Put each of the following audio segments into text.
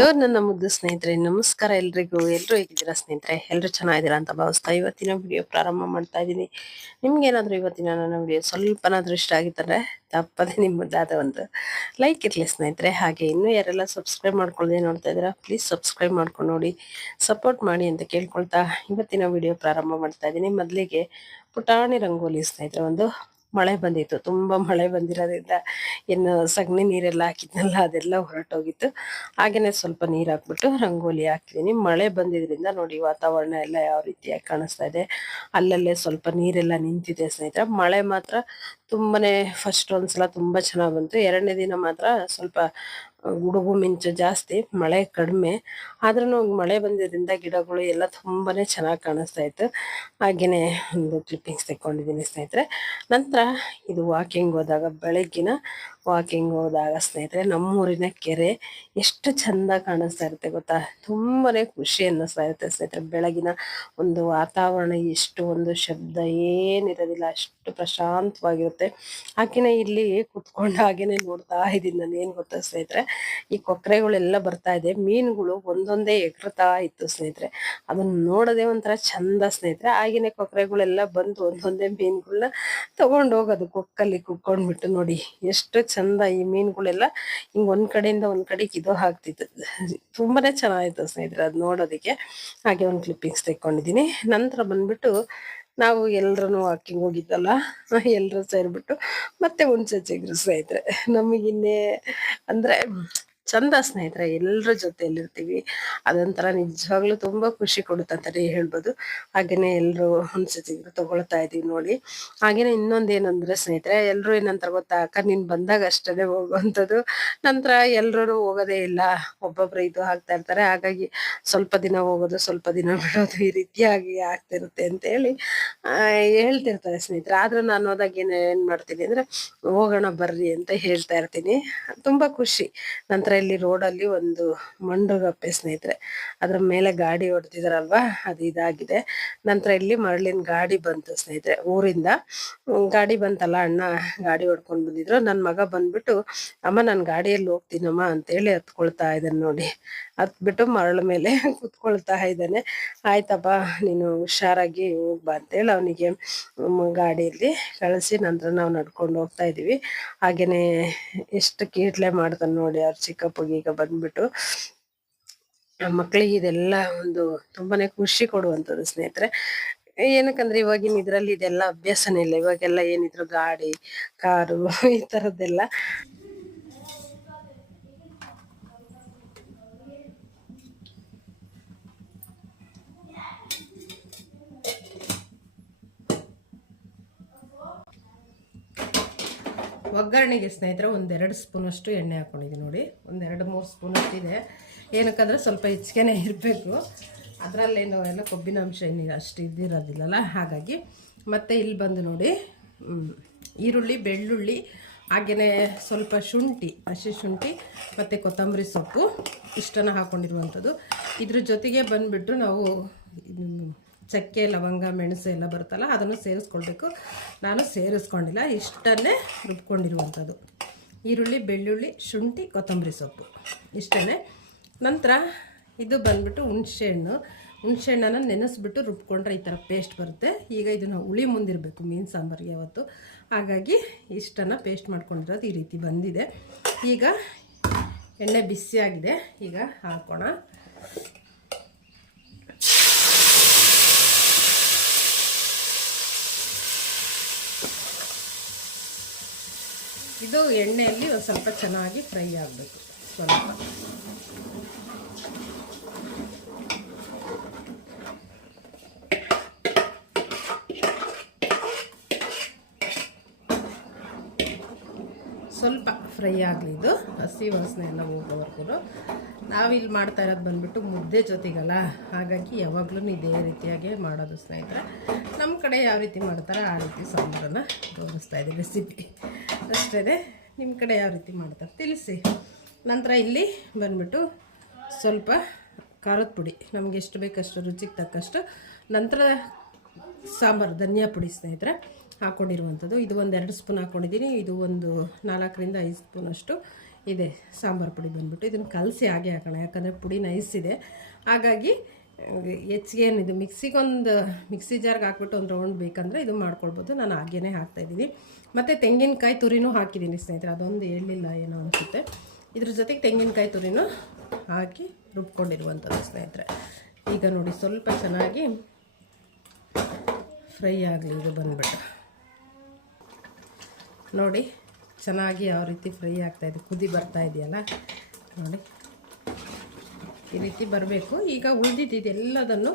Hello ನನ್ನ ಮುದ್ದು ಸ್ನೇಹಿತರೆ, ನಮಸ್ಕಾರ ಎಲ್ರಿಗೂ. ಎಲ್ಲರೂ ಹೇಗಿದ್ದೀರಾ ಸ್ನೇಹಿತರೆ? ಎಲ್ಲರೂ ಚೆನ್ನಾಗಿದ್ದೀರಾ ಅಂತ ಭಾವಿಸ್ತಾ ಇವತ್ತಿನ ವಿಡಿಯೋ ಪ್ರಾರಂಭ ಮಾಡ್ತಾ ಇದ್ದೀನಿ. ನಿಮ್ಗೇನಾದರೂ ಇವತ್ತಿನ ನನ್ನ ವಿಡಿಯೋ ಸ್ವಲ್ಪನಾದ್ರೂ ಇಷ್ಟ ಆಗಿದ್ದರೆ ತಪ್ಪದೆ ನಿಮ್ಮದಾದ ಒಂದು ಲೈಕ್ ಇರಲಿ ಸ್ನೇಹಿತರೆ. ಹಾಗೆ ಇನ್ನೂ ಯಾರೆಲ್ಲ ಸಬ್ಸ್ಕ್ರೈಬ್ ಮಾಡ್ಕೊಳ್ಳದೆ ನೋಡ್ತಾ ಇದ್ದೀರಾ, ಪ್ಲೀಸ್ ಸಬ್ಸ್ಕ್ರೈಬ್ ಮಾಡ್ಕೊಂಡು ನೋಡಿ, ಸಪೋರ್ಟ್ ಮಾಡಿ ಅಂತ ಕೇಳ್ಕೊಳ್ತಾ ಇವತ್ತಿನ ವಿಡಿಯೋ ಪ್ರಾರಂಭ ಮಾಡ್ತಾ ಇದ್ದೀನಿ. ಮೊದಲಿಗೆ ಪುಟಾಣಿ ರಂಗೋಲಿ ಸ್ನೇಹಿತರೆ, ಒಂದು ಮಳೆ ಬಂದಿತ್ತು, ತುಂಬ ಮಳೆ ಬಂದಿರೋದ್ರಿಂದ ಏನು ಸಗಣಿ ನೀರೆಲ್ಲ ಹಾಕಿದ್ನಲ್ಲ ಅದೆಲ್ಲ ಹೊರಟೋಗಿತ್ತು. ಹಾಗೆಯೇ ಸ್ವಲ್ಪ ನೀರು ಹಾಕ್ಬಿಟ್ಟು ರಂಗೋಲಿ ಹಾಕಿದ್ದೀನಿ. ಮಳೆ ಬಂದಿದ್ರಿಂದ ನೋಡಿ ವಾತಾವರಣ ಎಲ್ಲ ಯಾವ ರೀತಿಯಾಗಿ ಕಾಣಿಸ್ತಾ ಇದೆ. ಅಲ್ಲಲ್ಲೇ ಸ್ವಲ್ಪ ನೀರೆಲ್ಲ ನಿಂತಿದೆ ಸ್ನೇಹಿತರೆ. ಮಳೆ ಮಾತ್ರ ತುಂಬಾನೇ ಫಸ್ಟ್ ಒಂದ್ಸಲ ತುಂಬ ಚೆನ್ನಾಗಿ ಬಂತು. ಎರಡನೇ ದಿನ ಮಾತ್ರ ಸ್ವಲ್ಪ ಗುಡುಗು ಮಿಂಚು ಜಾಸ್ತಿ, ಮಳೆ ಕಡಿಮೆ. ಆದ್ರೂ ಮಳೆ ಬಂದಿದ್ದರಿಂದ ಗಿಡಗಳು ಎಲ್ಲ ತುಂಬಾನೇ ಚೆನ್ನಾಗಿ ಕಾಣಿಸ್ತಾ ಇತ್ತು. ಹಾಗೆಯೇ ಒಂದು ಕ್ಲಿಪ್ಪಿಂಗ್ಸ್ ತೆಕ್ಕೊಂಡಿದ್ದೀನಿ ಸ್ನೇಹಿತರೆ. ನಂತರ ಇದು ವಾಕಿಂಗ್ ಹೋದಾಗ, ಬೆಳಗ್ಗಿನ ವಾಕಿಂಗ್ ಹೋದಾಗ ಸ್ನೇಹಿತರೆ, ನಮ್ಮೂರಿನ ಕೆರೆ ಎಷ್ಟು ಚಂದ ಕಾಣಿಸ್ತಾ ಇರುತ್ತೆ ಗೊತ್ತಾ. ತುಂಬಾನೇ ಖುಷಿ ಅನ್ನಿಸ್ತಾ ಇರುತ್ತೆ ಸ್ನೇಹಿತರೆ. ಬೆಳಗಿನ ಒಂದು ವಾತಾವರಣ, ಎಷ್ಟು ಒಂದು ಶಬ್ದ ಏನಿರೋದಿಲ್ಲ, ಅಷ್ಟು ಪ್ರಶಾಂತವಾಗಿರುತ್ತೆ. ಹಾಗೆಯೇ ಇಲ್ಲಿ ಕುತ್ಕೊಂಡು ಹಾಗೇನೆ ನೋಡ್ತಾ ಇದ್ದೀನಿ ನಾನು. ಏನು ಗೊತ್ತಾ ಸ್ನೇಹಿತರೆ, ಈ ಕೊಕ್ಕರೆಗಳೆಲ್ಲ ಬರ್ತಾ ಇದೆ, ಮೀನುಗಳು ಒಂದೊಂದೇ ಎಗರ್ತಾ ಇತ್ತು ಸ್ನೇಹಿತರೆ. ಅದನ್ನ ನೋಡೋದೇ ಒಂಥರ ಚಂದ ಸ್ನೇಹಿತರೆ. ಹಾಗೇನೆ ಕೊಕ್ಕರೆಗಳೆಲ್ಲ ಬಂದು ಒಂದೊಂದೇ ಮೀನುಗಳನ್ನ ತಗೊಂಡು ಹೋಗೋದು, ಕೊಕ್ಕಲ್ಲಿ ಕುಕ್ಕೊಂಡ್ಬಿಟ್ಟು. ನೋಡಿ ಎಷ್ಟು ಚಂದ ಈ ಮೀನುಗಳೆಲ್ಲ ಹಿಂಗ್ ಒಂದ್ ಕಡೆಯಿಂದ ಒಂದ್ ಕಡೆಗೆ ಇದು ಹಾಕ್ತಿತ್ತು. ತುಂಬಾನೇ ಚೆನ್ನಾಗಿತ್ತು ಸ್ನೇಹಿತರೆ ಅದು ನೋಡೋದಕ್ಕೆ. ಹಾಗೆ ಒಂದು ಕ್ಲಿಪ್ಪಿಂಗ್ಸ್ ತೆಕ್ಕೊಂಡಿದ್ದೀನಿ. ನಂತರ ಬಂದ್ಬಿಟ್ಟು ನಾವು ಎಲ್ರೂ ವಾಕಿಂಗ್ ಹೋಗಿದ್ದಲ್ಲ, ಎಲ್ಲರೂ ಸೇರ್ಬಿಟ್ಟು ಮತ್ತೆ ಹುಣ್ಸೆ ಚಿಗುರು ಸ್ನೇಹಿತರೆ. ನಮಗಿನ್ನೇ ಅಂದ್ರೆ ಚಂದ ಸ್ನೇಹಿತರೆ, ಎಲ್ಲರ ಜೊತೆಯಲ್ಲಿರ್ತೀವಿ. ಅದೊಂಥರ ನಿಜವಾಗ್ಲೂ ತುಂಬಾ ಖುಷಿ ಕೊಡುತ್ತೆ ಅಂತಾನೆ ಹೇಳ್ಬೋದು. ಹಾಗೇನೆ ಎಲ್ಲರೂ ಹುಣಸೆ ಚಿಗುರು ತಗೊಳ್ತಾ ಇದೀವಿ ನೋಡಿ. ಹಾಗೇನೆ ಇನ್ನೊಂದೇನಂದ್ರೆ ಸ್ನೇಹಿತರೆ, ಎಲ್ರು ಏನಂತಾರೆ ಗೊತ್ತಾ, ಅಕ್ಕ ನೀನ್ ಬಂದಾಗ ಅಷ್ಟೇ ಹೋಗುವಂಥದ್ದು, ನಂತರ ಎಲ್ರೂ ಹೋಗೋದೇ ಇಲ್ಲ, ಒಬ್ಬೊಬ್ರು ಇದು ಹಾಕ್ತಾ ಇರ್ತಾರೆ. ಹಾಗಾಗಿ ಸ್ವಲ್ಪ ದಿನ ಹೋಗೋದು, ಸ್ವಲ್ಪ ದಿನ ಬಿಡೋದು, ಈ ರೀತಿಯಾಗಿ ಆಗ್ತಿರುತ್ತೆ ಅಂತ ಹೇಳಿ ಹೇಳ್ತಿರ್ತಾರೆ ಸ್ನೇಹಿತರೆ. ಆದ್ರೂ ನಾನು ಹೋದಾಗ ಏನ್ ಮಾಡ್ತೀನಿ ಅಂದ್ರೆ, ಹೋಗೋಣ ಬರ್ರಿ ಅಂತ ಹೇಳ್ತಾ ಇರ್ತೀನಿ. ತುಂಬಾ ಖುಷಿ. ನಂತರ ಇಲ್ಲಿ ರೋಡಲ್ಲಿ ಒಂದು ಮಂಡುಗಪ್ಪೆ ಸ್ನೇಹಿತರೆ, ಅದ್ರ ಮೇಲೆ ಗಾಡಿ ಹೊಡ್ತಿದಾರಲ್ವಾ, ಅದು ಇದಾಗಿದೆ. ನಂತರ ಇಲ್ಲಿ ಮರಳಿನ ಗಾಡಿ ಬಂತು ಸ್ನೇಹಿತರೆ ಊರಿಂದ. ಗಾಡಿ ಬಂತಲ್ಲ, ಅಣ್ಣ ಗಾಡಿ ಹೊಡ್ಕೊಂಡ್ ಬಂದಿದ್ರು. ನನ್ ಮಗ ಬಂದ್ಬಿಟ್ಟು, ಅಮ್ಮ ನಾನು ಗಾಡಿಯಲ್ಲಿ ಹೋಗ್ತೀನಮ್ಮ ಅಂತೇಳಿ ಹತ್ಕೊಳ್ತಾ ಇದ್ದಾನೆ ನೋಡಿ. ಹತ್ಬಿಟ್ಟು ಮರಳ ಮೇಲೆ ಕುತ್ಕೊಳ್ತಾ ಇದ್ದಾನೆ. ಆಯ್ತಪ್ಪ ನೀನು ಹುಷಾರಾಗಿ ಹೋಗ್ಬಾ ಅಂತೇಳಿ ಅವನಿಗೆ ಗಾಡಿಯಲ್ಲಿ ಕಳಿಸಿ ನಂತರ ನಾವು ನಡ್ಕೊಂಡು ಹೋಗ್ತಾ ಇದೀವಿ. ಹಾಗೇನೆ ಎಷ್ಟು ಕೀಟ್ಲೆ ಮಾಡ್ತಾನೆ ನೋಡಿ ಅವ್ರ ಚಿಕ್ಕಪ್ಪಗೆ. ಈಗ ಬಂದ್ಬಿಟ್ಟು ಮಕ್ಕಳಿಗೆ ಇದೆಲ್ಲ ಒಂದು ತುಂಬಾನೇ ಖುಷಿ ಕೊಡುವಂಥದ್ದು ಸ್ನೇಹಿತರೆ. ಏನಕ್ಕಂದ್ರೆ ಇವಾಗಿನ ಇದ್ರಲ್ಲಿ ಇದೆಲ್ಲ ಅಭ್ಯಾಸನೇ ಇಲ್ಲ. ಇವಾಗೆಲ್ಲ ಏನಿದ್ರು ಗಾಡಿ, ಕಾರು ಈ ತರದ್ದೆಲ್ಲ. ಒಗ್ಗರಣೆಗೆ ಸ್ನೇಹಿತರೆ ಒಂದೆರಡು ಸ್ಪೂನಷ್ಟು ಎಣ್ಣೆ ಹಾಕೊಂಡಿದ್ದೀನಿ ನೋಡಿ. ಒಂದೆರಡು ಮೂರು ಸ್ಪೂನಷ್ಟು ಇದೆ. ಏನಕ್ಕಂದ್ರೆ ಸ್ವಲ್ಪ ಹೆಚ್ಚಿಗೆನೇ ಇರಬೇಕು. ಅದರಲ್ಲೇನು ಎಲ್ಲ ಕೊಬ್ಬಿನ ಅಂಶ ಏನಿದೆ ಅಷ್ಟು ಇದ್ದಿರೋದಿಲ್ಲಲ್ಲ, ಹಾಗಾಗಿ. ಮತ್ತು ಇಲ್ಲಿ ಬಂದು ನೋಡಿ, ಈರುಳ್ಳಿ, ಬೆಳ್ಳುಳ್ಳಿ, ಹಾಗೆಯೇ ಸ್ವಲ್ಪ ಶುಂಠಿ, ಹಸಿ ಶುಂಠಿ ಮತ್ತು ಕೊತ್ತಂಬರಿ ಸೊಪ್ಪು ಇಷ್ಟನ್ನು ಹಾಕ್ಕೊಂಡಿರುವಂಥದ್ದು. ಇದ್ರ ಜೊತೆಗೆ ಬಂದುಬಿಟ್ಟು ನಾವು ಚಕ್ಕೆ, ಲವಂಗ, ಮೆಣಸು ಎಲ್ಲ ಬರುತ್ತಲ್ಲ, ಅದನ್ನು ಸೇರಿಸ್ಕೊಳ್ಬೇಕು. ನಾನು ಸೇರಿಸ್ಕೊಂಡಿಲ್ಲ, ಇಷ್ಟನ್ನೇ ರುಬ್ಕೊಂಡಿರುವಂಥದ್ದು. ಈರುಳ್ಳಿ, ಬೆಳ್ಳುಳ್ಳಿ, ಶುಂಠಿ, ಕೊತ್ತಂಬರಿ ಸೊಪ್ಪು ಇಷ್ಟೇ. ನಂತರ ಇದು ಬಂದ್ಬಿಟ್ಟು ಹುಣಸೆಹಣ್ಣನ್ನು ನೆನೆಸ್ಬಿಟ್ಟು ರುಬ್ಕೊಂಡ್ರೆ ಈ ಥರ ಪೇಸ್ಟ್ ಬರುತ್ತೆ. ಈಗ ಇದನ್ನು ಹುಳಿ ಮುಂದಿರಬೇಕು ಮೀನು ಸಾಂಬಾರಿಗೆ ಅವತ್ತು, ಹಾಗಾಗಿ ಇಷ್ಟನ್ನು ಪೇಸ್ಟ್ ಮಾಡ್ಕೊಂಡಿರೋದು ಈ ರೀತಿ ಬಂದಿದೆ. ಈಗ ಎಣ್ಣೆ ಬಿಸಿಯಾಗಿದೆ, ಈಗ ಹಾಕೋಣ. ಇದು ಎಣ್ಣೆಯಲ್ಲಿ ಒಂದು ಸ್ವಲ್ಪ ಚೆನ್ನಾಗಿ ಫ್ರೈ ಆಗಬೇಕು. ಸ್ವಲ್ಪ ಫ್ರೈ ಆಗಲಿ, ಇದು ಹಸಿ ವಾಸನೆ ಎಲ್ಲ ಹೋಗೋವರೆಗೂ. ನಾವಿಲ್ಲಿ ಮಾಡ್ತಾ ಇರೋದು ಬಂದುಬಿಟ್ಟು ಮುದ್ದೆ ಜೊತೆಗಲ್ಲ, ಹಾಗಾಗಿ ಯಾವಾಗಲೂ ಇದೇ ರೀತಿಯಾಗಿ ಮಾಡೋದು ಸ್ನೇಹಿತರೆ. ನಮ್ಮ ಕಡೆ ಯಾವ ರೀತಿ ಮಾಡ್ತಾರೆ ಆ ರೀತಿ ಸಾಂಬಾರನ್ನು ತೋರಿಸ್ತಾ ಇದ್ದೀವಿ, ರೆಸಿಪಿ ಅಷ್ಟೇ. ನಿಮ್ಮ ಕಡೆ ಯಾವ ರೀತಿ ಮಾಡ್ತಾರೆ ತಿಳಿಸಿ. ನಂತರ ಇಲ್ಲಿ ಬಂದುಬಿಟ್ಟು ಸ್ವಲ್ಪ ಖಾರದ ಪುಡಿ, ನಮಗೆ ಎಷ್ಟು ಬೇಕಷ್ಟು ರುಚಿಗೆ ತಕ್ಕಷ್ಟು. ನಂತರ ಸಾಂಬಾರು ಧನಿಯಾ ಪುಡಿ ಸ್ನೇಹಿತರೆ ಹಾಕ್ಕೊಂಡಿರುವಂಥದ್ದು. ಇದು ಒಂದು 2 ಸ್ಪೂನ್ ಹಾಕ್ಕೊಂಡಿದ್ದೀನಿ. ಇದು ಒಂದು 4ರಿಂದ 5 ಸ್ಪೂನಷ್ಟು ಇದೆ ಸಾಂಬಾರು ಪುಡಿ ಬಂದ್ಬಿಟ್ಟು ಇದನ್ನು ಕಲಸಿ ಹಾಗೆ ಹಾಕೋಣ, ಯಾಕಂದರೆ ಪುಡಿ ನೈಸ್ ಇದೆ. ಹಾಗಾಗಿ ಹೆಚ್ಚಿಗೆ ಏನಿದೆ ಮಿಕ್ಸಿ ಜಾರ್ಗೆ ಹಾಕ್ಬಿಟ್ಟು ಒಂದು ರೌಂಡ್ ಬೇಕಂದರೆ ಇದು ಮಾಡ್ಕೊಳ್ಬೋದು. ನಾನು ಹಾಗೇ ಹಾಕ್ತಾಯಿದ್ದೀನಿ. ಮತ್ತು ತೆಂಗಿನಕಾಯಿ ತುರಿನೂ ಹಾಕಿದ್ದೀನಿ ಸ್ನೇಹಿತರೆ, ಅದೊಂದು ಹೇಳಲಿಲ್ಲ ಏನೋ ಅನಿಸುತ್ತೆ. ಇದ್ರ ಜೊತೆಗೆ ತೆಂಗಿನಕಾಯಿ ತುರಿನೂ ಹಾಕಿ ರುಬ್ಕೊಂಡಿರುವಂಥದ್ದು ಸ್ನೇಹಿತರೆ. ಈಗ ನೋಡಿ ಸ್ವಲ್ಪ ಚೆನ್ನಾಗಿ ಫ್ರೈ ಆಗಲಿ. ಇದು ಬಂದ್ಬಿಟ್ಟು ನೋಡಿ ಚೆನ್ನಾಗಿ ಯಾವ ರೀತಿ ಫ್ರೈ ಆಗ್ತಾಯಿದೆ, ಕುದಿ ಬರ್ತಾ ಇದೆಯಲ್ಲ ನೋಡಿ, ಈ ರೀತಿ ಬರಬೇಕು. ಈಗ ಉಳಿದಿದ್ದೆಲ್ಲದನ್ನು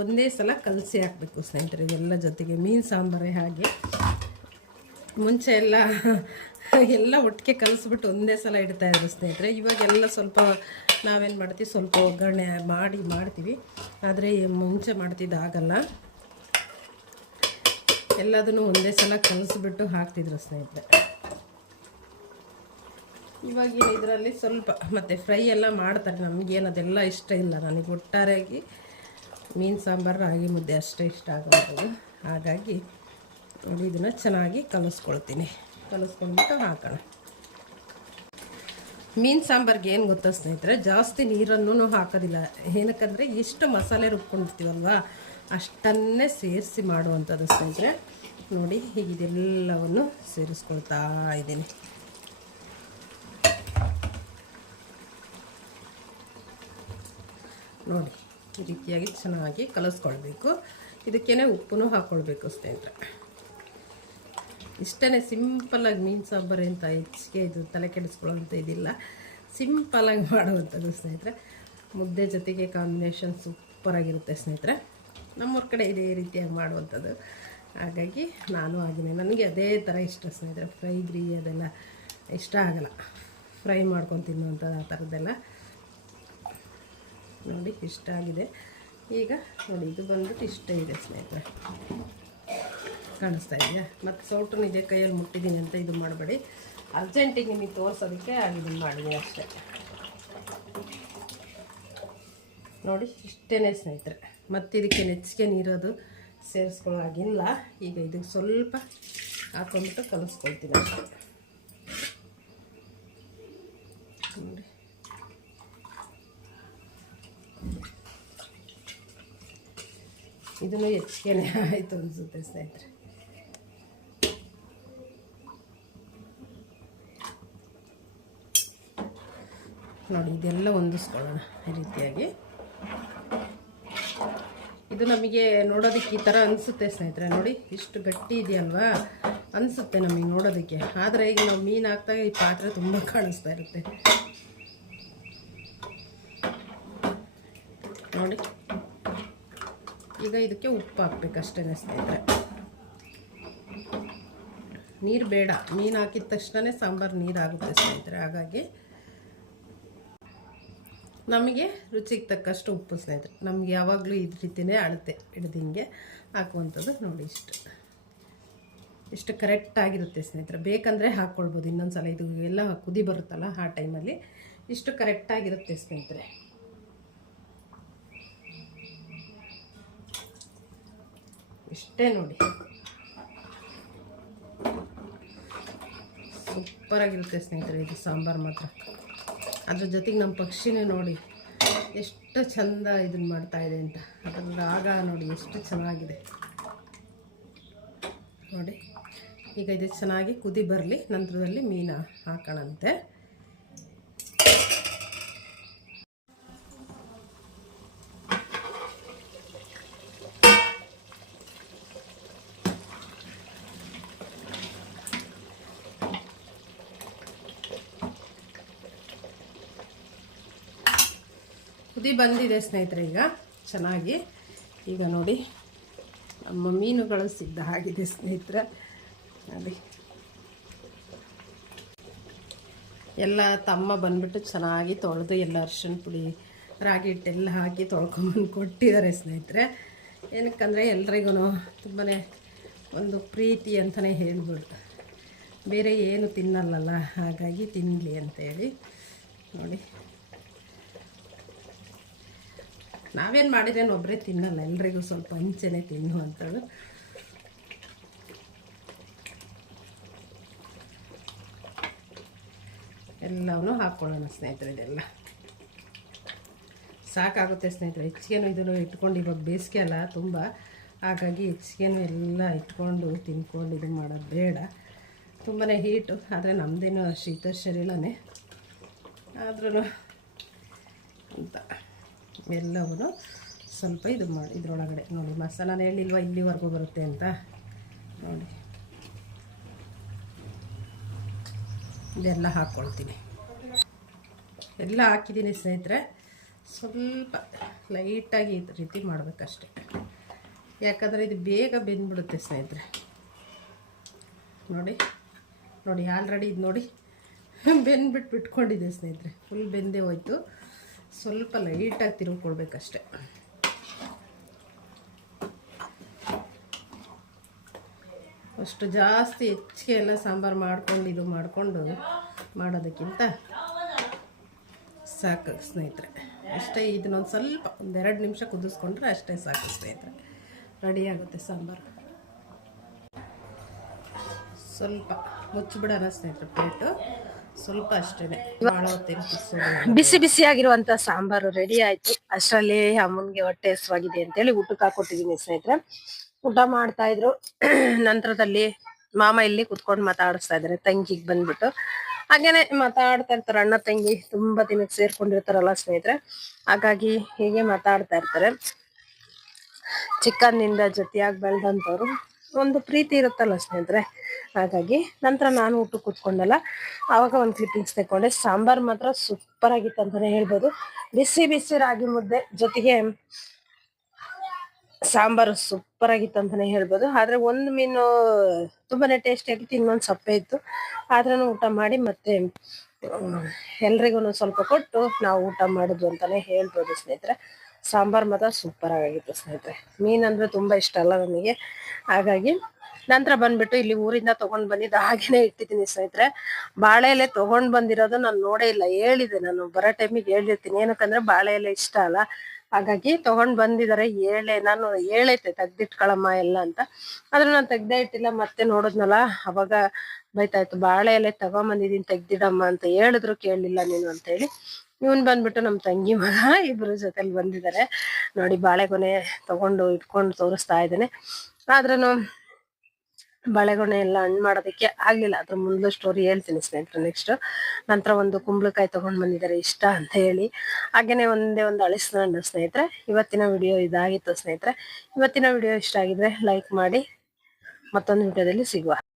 ಒಂದೇ ಸಲ ಕಲಸಿ ಹಾಕಬೇಕು ಸ್ನೇಹಿತರೆ, ಇದೆಲ್ಲ ಜೊತೆಗೆ. ಮೀನು ಸಾಂಬಾರೇ ಹಾಗೆ, ಮುಂಚೆ ಎಲ್ಲ ಒಟ್ಟಿಗೆ ಕಲಿಸ್ಬಿಟ್ಟು ಒಂದೇ ಸಲ ಇಡ್ತಾಯಿದ್ರು ಸ್ನೇಹಿತರೆ. ಇವಾಗೆಲ್ಲ ಸ್ವಲ್ಪ ನಾವೇನು ಮಾಡ್ತೀವಿ, ಸ್ವಲ್ಪ ಒಗ್ಗರಣೆ ಮಾಡ್ತೀವಿ. ಆದರೆ ಮುಂಚೆ ಮಾಡ್ತಿದ್ದು ಆಗಲ್ಲ, ಎಲ್ಲದನ್ನು ಒಂದೇ ಸಲ ಕಲಿಸ್ಬಿಟ್ಟು ಹಾಕ್ತಿದ್ರು ಸ್ನೇಹಿತರೆ. ಇವಾಗಿನ ಇದರಲ್ಲಿ ಸ್ವಲ್ಪ ಮತ್ತು ಫ್ರೈ ಎಲ್ಲ ಮಾಡ್ತಾರೆ. ನಮಗೇನು ಅದೆಲ್ಲ ಇಷ್ಟ ಇಲ್ಲ. ನನಗೆ ಒಟ್ಟಾರೆಯಾಗಿ ಮೀನು ಸಾಂಬಾರು ರಾಗಿ ಮುದ್ದೆ ಅಷ್ಟೇ ಇಷ್ಟ ಆಗೋದು. ಹಾಗಾಗಿ ನೋಡಿ ಇದನ್ನು ಚೆನ್ನಾಗಿ ಕಲಿಸ್ಕೊಂಡ್ಬಿಟ್ಟು ಹಾಕೋಣ. ಮೀನು ಸಾಂಬಾರಿಗೆ ಏನು ಗೊತ್ತಾ ಸ್ನೇಹಿತರೆ, ಜಾಸ್ತಿ ನೀರನ್ನು ಹಾಕೋದಿಲ್ಲ. ಏನಕ್ಕಂದರೆ ಎಷ್ಟು ಮಸಾಲೆ ರುಬ್ಕೊಂಡಿರ್ತೀವಲ್ವ ಅಷ್ಟನ್ನೇ ಸೇರಿಸಿ ಮಾಡುವಂಥದ್ದು ಸ್ನೇಹಿತರೆ. ನೋಡಿ ಹೀಗೆ ಇದೆಲ್ಲವನ್ನು ಸೇರಿಸ್ಕೊಳ್ತಾ ಇದ್ದೀನಿ. ನೋಡಿ ಈ ರೀತಿಯಾಗಿ ಚೆನ್ನಾಗಿ ಕಲಿಸ್ಕೊಳ್ಬೇಕು. ಇದಕ್ಕೇ ಉಪ್ಪು ಹಾಕ್ಕೊಳ್ಬೇಕು ಸ್ನೇಹಿತರೆ. ಇಷ್ಟೇ ಸಿಂಪಲ್ಲಾಗಿ ಮೀನು ಸಾಂಬಾರು ಅಂತ ಹೆಚ್ಚಿಗೆ ಇದು ತಲೆ ಕೆಡಿಸ್ಕೊಳ್ಳೋಂಥ ಇದಿಲ್ಲ, ಸಿಂಪಲ್ಲಾಗಿ ಮಾಡುವಂಥದ್ದು ಸ್ನೇಹಿತರೆ. ಮುದ್ದೆ ಜೊತೆಗೆ ಕಾಂಬಿನೇಷನ್ ಸೂಪರಾಗಿರುತ್ತೆ ಸ್ನೇಹಿತರೆ. ನಮ್ಮೂರ ಕಡೆ ಇದೇ ರೀತಿಯಾಗಿ ಮಾಡುವಂಥದ್ದು. ಹಾಗಾಗಿ ನಾನು ಹಾಗೆಯೇ, ನನಗೆ ಅದೇ ಥರ ಇಷ್ಟ ಸ್ನೇಹಿತರೆ. ಫ್ರೈ ಅದೆಲ್ಲ ಇಷ್ಟ ಆಗಲ್ಲ, ಫ್ರೈ ಮಾಡ್ಕೊಂಡು ತಿನ್ನುವಂಥದ್ದು ಆ ಥರದ್ದೆಲ್ಲ. ನೋಡಿ ಇಷ್ಟ ಆಗಿದೆ. ಈಗ ನೋಡಿ ಇದು ಬಂದ್ಬಿಟ್ಟು ಇಷ್ಟ ಇದೆ ಸ್ನೇಹಿತರೆ, ಕಾಣಿಸ್ತಾ ಇದೆಯಾ? ಮತ್ತು ಸೌಟನ್ನು ಇದೆ ಕೈಯಲ್ಲಿ ಮುಟ್ಟಿದ್ದೀನಿ ಅಂತ ಇದು ಮಾಡಬೇಡಿ, ಅರ್ಜೆಂಟಿಗೆ ನಿಮಗೆ ತೋರಿಸೋದಕ್ಕೆ ಇದನ್ನು ಮಾಡಿದ್ದೀನಿ ಅಷ್ಟೇ. ನೋಡಿ ಇಷ್ಟೇ ಸ್ನೇಹಿತರೆ. ಮತ್ತು ಇದಕ್ಕೆ ಹೆಚ್ಚಿಗೆ ನೀರೋದು ಸೇರಿಸ್ಕೊಳ್ಳೋ ಹಾಗಿಲ್ಲ. ಈಗ ಇದಕ್ಕೆ ಸ್ವಲ್ಪ ಹಾಕೊಂಡ್ಬಿಟ್ಟು ಕಲಿಸ್ಕೊಳ್ತೀನಿ ಅಷ್ಟೇ. ನೋಡಿ ಇದನ್ನು ಹೆಚ್ಚಿಗೆ ಆಯಿತು ಅನಿಸುತ್ತೆ ಸ್ನೇಹಿತರೆ. ನೋಡಿ ಇದೆಲ್ಲ ಹೊಂದಿಸ್ಕೊಳ್ಳೋಣ ಈ ರೀತಿಯಾಗಿ. ಇದು ನಮಗೆ ನೋಡೋದಕ್ಕೆ ಈ ಥರ ಅನಿಸುತ್ತೆ ಸ್ನೇಹಿತರೆ. ನೋಡಿ ಇಷ್ಟು ಗಟ್ಟಿ ಇದೆಯಲ್ವಾ ಅನಿಸುತ್ತೆ ನಮಗೆ ನೋಡೋದಕ್ಕೆ. ಆದರೆ ಈಗ ನಾವು ಮೀನು ಹಾಕ್ದಾಗ ಈ ಪಾತ್ರೆ ತುಂಬ ಕಾಣಿಸ್ತಾ ಇರುತ್ತೆ ನೋಡಿ. ಈಗ ಇದಕ್ಕೆ ಉಪ್ಪು ಹಾಕ್ಬೇಕಷ್ಟೇ ಸ್ನೇಹಿತರೆ, ನೀರು ಬೇಡ. ಮೀನು ಹಾಕಿದ ತಕ್ಷಣ ಸಾಂಬಾರು ನೀರಾಗುತ್ತೆ ಸ್ನೇಹಿತರೆ. ಹಾಗಾಗಿ ನಮಗೆ ರುಚಿಗೆ ತಕ್ಕಷ್ಟು ಉಪ್ಪು ಸ್ನೇಹಿತರೆ. ನಮಗೆ ಯಾವಾಗಲೂ ಈ ರೀತಿಯೇ ಅಳತೆ ಹಿಡ್ದಿಂಗೆ ಹಾಕುವಂಥದ್ದು. ನೋಡಿ ಇಷ್ಟು ಕರೆಕ್ಟಾಗಿರುತ್ತೆ ಸ್ನೇಹಿತರೆ. ಬೇಕಂದರೆ ಹಾಕ್ಕೊಳ್ಬೋದು ಇನ್ನೊಂದು ಸಲ. ಇದು ಎಲ್ಲ ಕುದಿ ಬರುತ್ತಲ್ಲ ಆ ಟೈಮಲ್ಲಿ ಇಷ್ಟು ಕರೆಕ್ಟಾಗಿರುತ್ತೆ ಸ್ನೇಹಿತರೆ. ಇಷ್ಟೇ ನೋಡಿ, ಸೂಪರಾಗಿರುತ್ತೆ ಸ್ನೇಹಿತರೆ ಇದು ಸಾಂಬಾರು ಮಾತ್ರ. ಅದ್ರ ಜೊತೆಗೆ ನಮ್ಮ ಪಕ್ಷಿನೇ ನೋಡಿ ಎಷ್ಟು ಚಂದ ಇದನ್ನು ಮಾಡ್ತಾಯಿದೆ ಅಂತ. ಅದರ ರಾಗ ನೋಡಿ ಎಷ್ಟು ಚೆನ್ನಾಗಿದೆ ನೋಡಿ. ಈಗ ಇದು ಚೆನ್ನಾಗಿ ಕುದಿ ಬರಲಿ, ನಂತರದಲ್ಲಿ ಮೀನು ಹಾಕೋಣಂತೆ. ಕುದಿ ಬಂದಿದೆ ಸ್ನೇಹಿತರೆ ಈಗ ಚೆನ್ನಾಗಿ. ಈಗ ನೋಡಿ ನಮ್ಮ ಮೀನುಗಳು ಸಿದ್ಧ ಆಗಿದೆ ಸ್ನೇಹಿತರೆ. ನೋಡಿ ಎಲ್ಲ ತಮ್ಮ ಬಂದ್ಬಿಟ್ಟು ಚೆನ್ನಾಗಿ ತೊಳೆದು ಎಲ್ಲ ಅರಿಶಿಣ ಪುಡಿ ರಾಗಿ ಹಿಟ್ಟೆಲ್ಲ ಹಾಕಿ ತೊಳ್ಕೊಂಬಂದು ಕೊಟ್ಟಿದ್ದಾರೆ ಸ್ನೇಹಿತರೆ. ಏನಕ್ಕಂದರೆ ಎಲ್ರಿಗೂ ತುಂಬಾ ಒಂದು ಪ್ರೀತಿ ಅಂತಲೇ ಹೇಳ್ಬೋದು. ಬೇರೆ ಏನು ತಿನ್ನಲ್ಲಲ್ಲ, ಹಾಗಾಗಿ ತಿನ್ನಲಿ ಅಂತೇಳಿ. ನೋಡಿ ನಾವೇನು ಮಾಡಿದ್ರೇನು ಒಬ್ಬರೇ ತಿನ್ನಲ್ಲ, ಎಲ್ರಿಗೂ ಸ್ವಲ್ಪ ಹಂಚೆನೇ ತಿನ್ನುವಂಥದ್ದು. ಎಲ್ಲವನ್ನೂ ಹಾಕ್ಕೊಳ್ಳೋಣ ಸ್ನೇಹಿತರೆ. ಇದೆಲ್ಲ ಸಾಕಾಗುತ್ತೆ ಸ್ನೇಹಿತರೆ. ಹೆಚ್ಚಿಗೆನೂ ಇದನ್ನು ಇಟ್ಕೊಂಡು ಇವಾಗ ಬೇಸಿಗೆ ಅಲ್ಲ ತುಂಬ, ಹಾಗಾಗಿ ಹೆಚ್ಚಿಗೆನೂ ಎಲ್ಲ ಇಟ್ಕೊಂಡು ತಿನ್ಕೊಂಡು ಇದು ಮಾಡೋದು ಬೇಡ. ತುಂಬಾ ಹೀಟು, ಆದರೆ ನಮ್ಮದೇನು ಶೀತ ಶರೀರನೇ ಆದ್ರೂ ಅಂತ ಎಲ್ಲವೂ ಸ್ವಲ್ಪ ಇದು ಮಾಡಿ ಇದ್ರೊಳಗಡೆ ನೋಡಿ. ಮಸಾಲಾನ ಹೇಳಿಲ್ವ ಇಲ್ಲಿವರೆಗೂ ಬರುತ್ತೆ ಅಂತ ನೋಡಿ. ಇದೆಲ್ಲ ಹಾಕ್ಕೊಳ್ತೀನಿ. ಎಲ್ಲ ಹಾಕಿದ್ದೀನಿ ಸ್ನೇಹಿತರೆ. ಸ್ವಲ್ಪ ಲೈಟಾಗಿ ಈ ರೀತಿ ಮಾಡಬೇಕಷ್ಟೆ, ಯಾಕಂದರೆ ಇದು ಬೇಗ ಬೆಂದ್ಬಿಡುತ್ತೆ ಸ್ನೇಹಿತರೆ. ನೋಡಿ ನೋಡಿ ಆಲ್ರೆಡಿ ಇದು ನೋಡಿ ಬೆಂದ್ಬಿಟ್ಟು ಬಿಟ್ಕೊಂಡಿದೆ ಸ್ನೇಹಿತರೆ. ಫುಲ್ ಬೆಂದೇ ಹೋಯ್ತು. ಸ್ವಲ್ಪ ಲೈಟಾಗಿ ತಿರುಗಿಕೊಳ್ಬೇಕಷ್ಟೆ. ಅಷ್ಟು ಜಾಸ್ತಿ ಹೆಚ್ಚಿಗೆ ಎಲ್ಲ ಸಾಂಬಾರು ಮಾಡ್ಕೊಂಡು ಇದು ಮಾಡಿಕೊಂಡು ಮಾಡೋದಕ್ಕಿಂತ ಸಾಕು ಸ್ನೇಹಿತರೆ. ಅಷ್ಟೇ. ಇದನ್ನೊಂದು ಸ್ವಲ್ಪ 2 ನಿಮಿಷ ಕುದಿಸ್ಕೊಂಡ್ರೆ ಅಷ್ಟೇ ಸಾಕು ಸ್ನೇಹಿತರೆ, ರೆಡಿ ಆಗುತ್ತೆ ಸಾಂಬಾರು. ಸ್ವಲ್ಪ ಮುಚ್ಚಿಬಿಡೋಣ ಸ್ನೇಹಿತರೆ ಪ್ಲೇಟು. ಸ್ವಲ್ಪ ಅಷ್ಟೇ, ಭಾಳ ಹೊತ್ತೇನು ಕುದಿಸೋದು. ಬಿಸಿ ಬಿಸಿಯಾಗಿರುವಂಥ ಸಾಂಬಾರು ರೆಡಿ ಆಯಿತು. ಅಷ್ಟರಲ್ಲಿ ಅಮ್ಮನಿಗೆ ಹೊಟ್ಟೆ ಹಸುವಾಗಿದೆ ಅಂತೇಳಿ ಊಟಕ್ಕೆ ಹಾಕೊಟ್ಟಿದ್ದೀನಿ ಸ್ನೇಹಿತರೆ. ಊಟ ಮಾಡ್ತಾ ಇದ್ರು. ನಂತರದಲ್ಲಿ ಮಾಮ ಇಲ್ಲಿ ಕುತ್ಕೊಂಡು ಮಾತಾಡಿಸ್ತಾ ಇದ್ದಾರೆ ತಂಗಿಗೆ ಬಂದ್ಬಿಟ್ಟು. ಹಾಗೇನೆ ಮಾತಾಡ್ತಾ ಇರ್ತಾರೆ. ಅಣ್ಣ ತಂಗಿ ತುಂಬಾ ದಿನಕ್ಕೆ ಸೇರ್ಕೊಂಡಿರ್ತಾರಲ್ಲ ಸ್ನೇಹಿತರೆ, ಹಾಗಾಗಿ ಹೀಗೆ ಮಾತಾಡ್ತಾ ಇರ್ತಾರೆ. ಚಿಕ್ಕಂದಿನಿಂದ ಜೊತೆಯಾಗಿ ಬೆಳೆದಂಥವ್ರು, ಒಂದು ಪ್ರೀತಿ ಇರುತ್ತಲ್ಲ ಸ್ನೇಹಿತರೆ. ಹಾಗಾಗಿ ನಂತರ ನಾನು ಊಟಕ್ಕೆ ಕೂತ್ಕೊಂಡಲ್ಲ, ಆವಾಗ ಒಂದು ಕ್ಲಿಪ್ಪಿಂಗ್ಸ್ ತಗೊಂಡೆ. ಸಾಂಬಾರ್ ಮಾತ್ರ ಸೂಪರ್ ಆಗಿತ್ತು ಅಂತಾನೆ ಹೇಳ್ಬೋದು. ಬಿಸಿ ಬಿಸಿ ರಾಗಿ ಮುದ್ದೆ ಜೊತೆಗೆ ಸಾಂಬಾರು ಸೂಪರ್ ಆಗಿತ್ತು ಅಂತಾನೆ ಹೇಳ್ಬೋದು. ಆದ್ರೆ ಒಂದು ಮೀನು ತುಂಬಾನೇ ಟೇಸ್ಟಿ ಆಗಿತ್ತು, ಇನ್ನೊಂದು ಸಪ್ಪೆ ಇತ್ತು. ಆದ್ರೂ ಊಟ ಮಾಡಿ ಮತ್ತೆ ಎಲ್ರಿಗೂ ಸ್ವಲ್ಪ ಕೊಟ್ಟು ನಾವು ಊಟ ಮಾಡಿದ್ವು ಅಂತಾನೆ ಹೇಳ್ಬೋದು ಸ್ನೇಹಿತರೆ. ಸಾಂಬಾರ್ ಮಾತ್ರ ಸೂಪರ್ ಆಗಿತ್ತು ಸ್ನೇಹಿತರೆ. ಮೀನಂದ್ರೆ ತುಂಬಾ ಇಷ್ಟ ಅಲ್ಲ ನನಗೆ, ಹಾಗಾಗಿ ನಂತರ ಬಂದ್ಬಿಟ್ಟು ಇಲ್ಲಿ ಊರಿಂದ ತಗೊಂಡ್ ಬಂದಿದ್ದು ಹಾಗೇನೆ ಇಟ್ಟಿದ್ದೀನಿ ಸ್ನೇಹಿತರೆ. ಬಾಳೆ ಎಲೆ ತಗೊಂಡ್ ಬಂದಿರೋದು ನಾನು ನೋಡೇ ಇಲ್ಲ. ಹೇಳಿದೆ ನಾನು ಬರೋ ಟೈಮಿಗೆ ಹೇಳಿರ್ತೀನಿ, ಏನಕ್ಕಂದ್ರೆ ಬಾಳೆ ಎಲೆ ಇಷ್ಟ ಅಲ್ಲ. ಹಾಗಾಗಿ ತಗೊಂಡ್ ಬಂದಿದ್ದಾರೆ. ನಾನು ಹೇಳೈತೆ ತೆಗ್ದಿಟ್ಕೊಳಮ್ಮ ಎಲ್ಲ ಅಂತ, ಆದ್ರೆ ನಾನು ತೆಗ್ದೇ ಇಟ್ಟಿಲ್ಲ. ಮತ್ತೆ ನೋಡಿದ್ನಲ್ಲ ಅವಾಗ ಬೈತಾ ಇತ್ತು, ಬಾಳೆ ಎಲೆ ತಗೊಂಬಂದಿದೀನಿ ತೆಗ್ದಿಡಮ್ಮ ಅಂತ ಹೇಳಿದ್ರು ಕೇಳಲಿಲ್ಲ ನೀನು ಅಂತ ಹೇಳಿ. ಇವನ್ ಬಂದ್ಬಿಟ್ಟು ನಮ್ ತಂಗಿ ಮಗ ಇಬ್ರು ಜೊತೆಲಿ ಬಂದಿದ್ದಾರೆ ನೋಡಿ. ಬಾಳೆಗೊನೆ ತಗೊಂಡು ಇಟ್ಕೊಂಡು ತೋರಿಸ್ತಾ ಇದ್ದೇನೆ. ಆದ್ರೂ ಬಾಳೆಗೊನೆ ಎಲ್ಲ ಹಣ್ಣು ಮಾಡೋದಕ್ಕೆ ಆಗ್ಲಿಲ್ಲ. ಅದ್ರ ಮುಂದೆ ಸ್ಟೋರಿ ಹೇಳ್ತೀನಿ ಸ್ನೇಹಿತರೆ ನೆಕ್ಸ್ಟ್. ನಂತರ ಒಂದು ಕುಂಬಳಕಾಯಿ ತಗೊಂಡ್ ಬಂದಿದ್ದಾರೆ ಇಷ್ಟ ಅಂತ ಹೇಳಿ. ಹಾಗೇನೆ ಒಂದೇ ಒಂದು ಅಳಿಸ್ಕೊಂಡು ಸ್ನೇಹಿತರೆ. ಇವತ್ತಿನ ವಿಡಿಯೋ ಇದಾಗಿತ್ತು ಸ್ನೇಹಿತರೆ. ಇವತ್ತಿನ ವಿಡಿಯೋ ಇಷ್ಟ ಆಗಿದ್ರೆ ಲೈಕ್ ಮಾಡಿ. ಮತ್ತೊಂದು ವಿಡಿಯೋದಲ್ಲಿ ಸಿಗುವ.